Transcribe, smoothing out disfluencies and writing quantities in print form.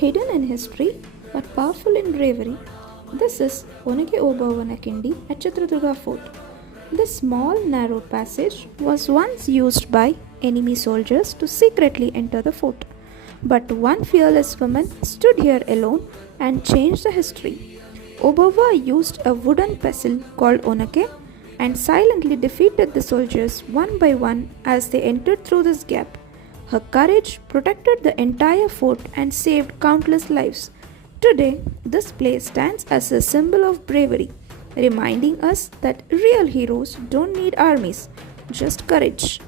Hidden in history but powerful in bravery, this is Onake Obavva Kindi at Chitradurga Fort. This small narrow passage was once used by enemy soldiers to secretly enter the fort. But one fearless woman stood here alone and changed the history. Obavva used a wooden pestle called Onake and silently defeated the soldiers one by one as they entered through this gap. Her courage protected the entire fort and saved countless lives. Today, this place stands as a symbol of bravery, reminding us that real heroes don't need armies, just courage.